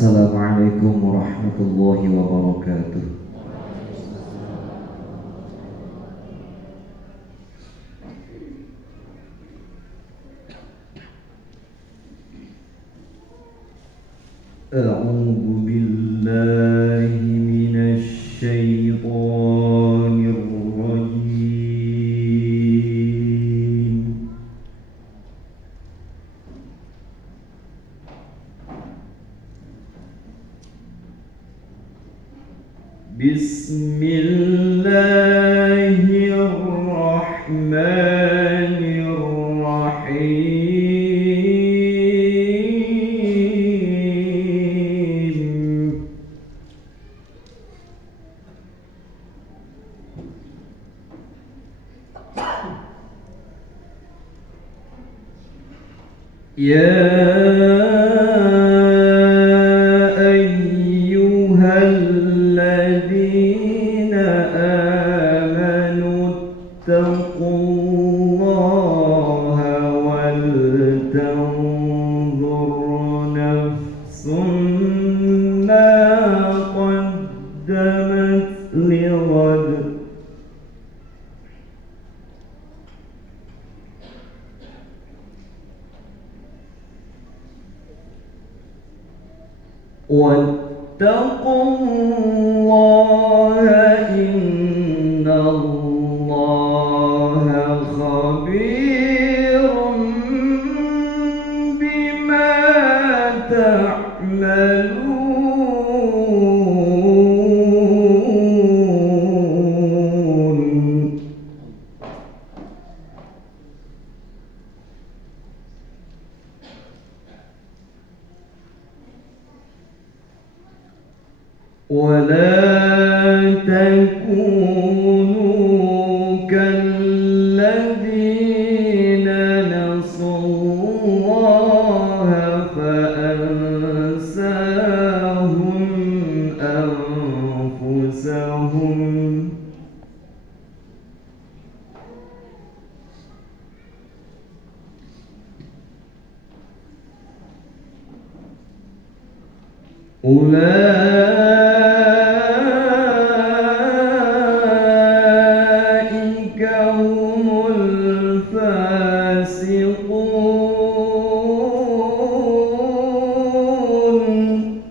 Assalamualaikum warahmatullahi wabarakatuh. A'udzu billahi minasy syaithanir rajim. Bismillahirrahmanirrahim. Ya اتقوا الله ولتنظر نفس ما قدمت لغد واتقوا الله إن الله خبير بما تعملون ولا تكونوا كالذين نسوا الله فأنساهم أنفسهم أولئك هم الفاسقون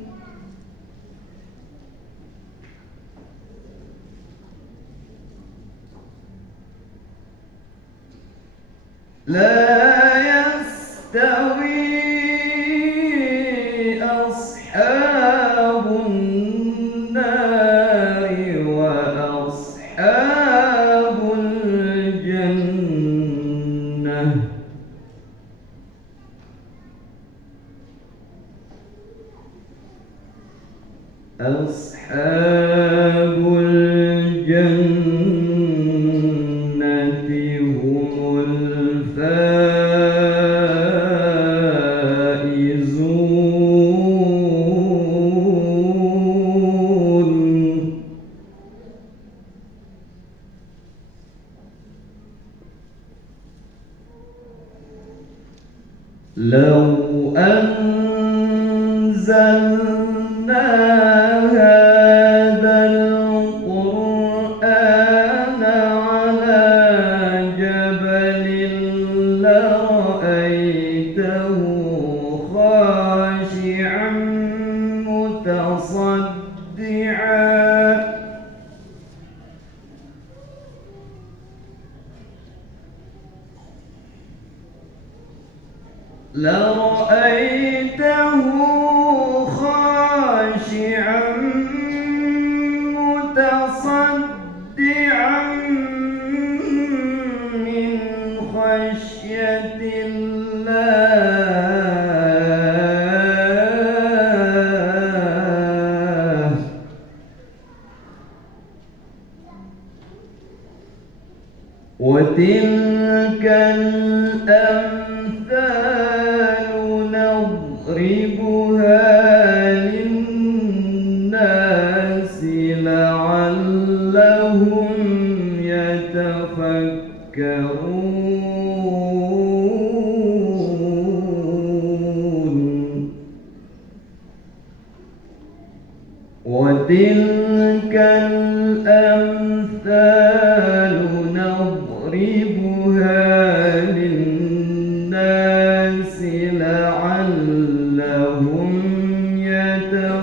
لا يستوي أصحاب النار وأصحاب الجنة أصحاب الجنة هم الفائزون لو أنزلنا هذا القرآن على جبل لرأيته خاشعا متصدعا لرأيته خاشعا متصدعا من خشية الله وتلك الأمثال نضربها للناس لعلهم يتفكرون الأمثال نضربها للناس لعلهم يتفكرون.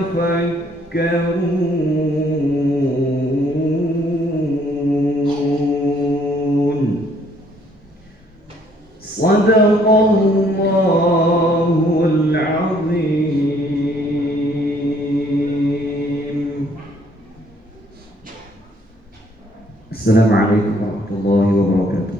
صدق الله العظيم. السلام عليكم ورحمة الله وبركاته.